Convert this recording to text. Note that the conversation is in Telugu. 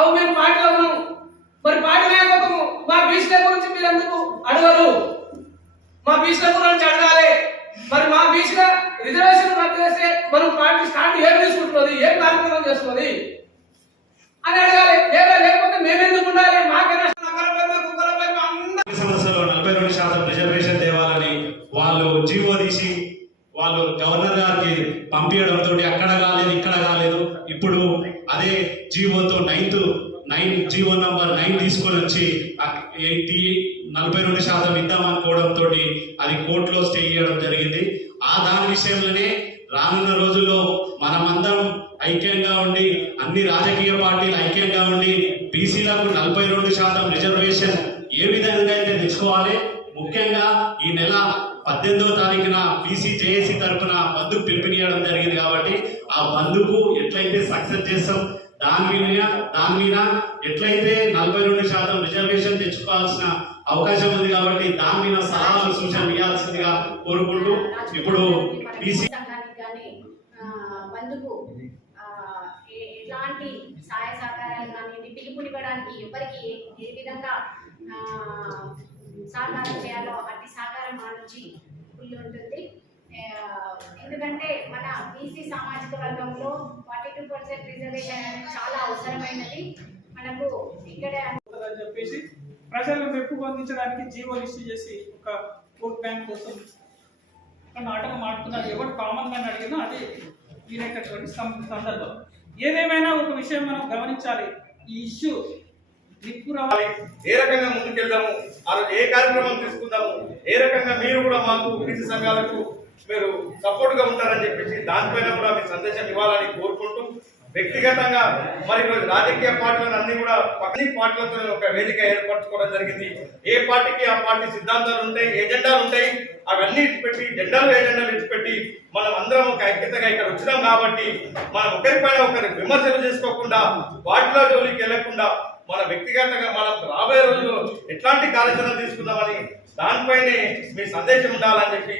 అవి మేము పార్టీలో ఉన్నాం. మరి పార్టీ లేకపోతాము. మా బీసీల గురించి మీరు ఎందుకు అడగరు? మా బీసీల గురించి అడగాలి. మరి మా బీసీల రిజర్వేషన్ రద్దు చేస్తే మనం పార్టీ స్టాండ్ ఏం తీసుకుంటున్నది, ఏం కార్యక్రమం చేస్తున్నది అని అడగాలి. లేకపోతే మేమెందుకు ఉండాలి? మాకైనా సమస్యలో 42% రిజర్వేషన్ తేవాలని వాళ్ళు జీవో తీసి వాళ్ళు గవర్నర్ గారికి పంపించడంతో అక్కడ కాలేదు, ఇక్కడ కాలేదు. ఇప్పుడు అదే జీవోతో జీవో నంబర్ 9 తీసుకొని వచ్చి 42% ఇద్దామనుకోవడంతో అది కోర్టులో స్టే చేయడం జరిగింది. దాని విషయంలోనే రానున్న రోజుల్లో మనమందరం ఐక్యంగా ఉండి, అన్ని రాజకీయ పార్టీలు ఐక్యంగా ఉండి బీసీలకు 42% రిజర్వేషన్ ఏ విధంగా అయితే తెచ్చుకోవాలి. ముఖ్యంగా ఈ నెల 18వ తారీఖున బీసీ జేఏసీ తరఫున బంధుకు పిలుపునియడం జరిగింది. కాబట్టి ఆ బంధుకు ఎట్లయితే సక్సెస్ చేస్తాం, దాని మీద ఎట్లయితే 42% రిజర్వేషన్ తెచ్చుకోవాల్సిన అవకాశం ఉంది. కాబట్టి దాని మీద సలహాలు సూచనలు ఇవ్వాల్సిందిగా కోరుకుంటూ ఇప్పుడు బీసీ బంధుకు ఎలాంటి సహాయ సహకారాలు కానీ పిలుపునివ్వడానికి ఎవరికి ఏ విధంగా సహకారం చేయాలో అట్టి సహకారం మా నుంచి ఫుల్ ఉంటుంది. ఎందుకంటే మన బీసీ సామాజిక వర్గంలో 42% రిజర్వేషన్ అనేది చాలా అవసరమైనది. మనకు ఇక్కడ చెప్పేసి ప్రజలను మెప్పు పొందించడానికి జీవో ఇష్యూ చేసి ఒక ఓట్ బ్యాంక్ కోసం ఒక నాటకం ఆడుతున్నారు. ఎవరు కామన్ మ్యాన్ అడిగినా అది వీరైనటువంటి సందర్భం. ఏదేమైనా ఒక విషయం మనం గమనించాలి. ఈ ఇష్యూ ఏ రకంగా ముందుకెళ్దాము, ఆ రోజు ఏ కార్యక్రమం తీసుకుందాము, ఏ రకంగా మీరు కూడా మాకు బీసీ సంఘాలకు మీరు సపోర్ట్ గా ఉంటారని చెప్పేసి దానిపైన కూడా మీ సందేశం ఇవ్వాలని కోరుకుంటూ, వ్యక్తిగతంగా మరి ఈరోజు రాజకీయ పార్టీలను అన్ని కూడా అన్ని పార్టీలతో ఒక వేదిక ఏర్పరచుకోవడం జరిగింది. ఏ పార్టీకి ఆ పార్టీ సిద్ధాంతాలు ఉంటాయి, ఎజెండాలు ఉంటాయి. అవన్నీ ఇచ్చిపెట్టి ఎజెండాలు ఇచ్చిపెట్టి మనం అందరం ఒక ఐక్యతగా ఇక్కడ వచ్చినాం. కాబట్టి మనం ఒకరిపైన ఒకరి విమర్శలు చేసుకోకుండా, పార్టీల జోలికి వెళ్లకుండా మన వ్యక్తిగతంగా మనం రాబోయే రోజుల్లో ఎట్లాంటి కార్యాచరణ తీసుకుందామని దానిపైనే మీ సందేశం ఉండాలని చెప్పి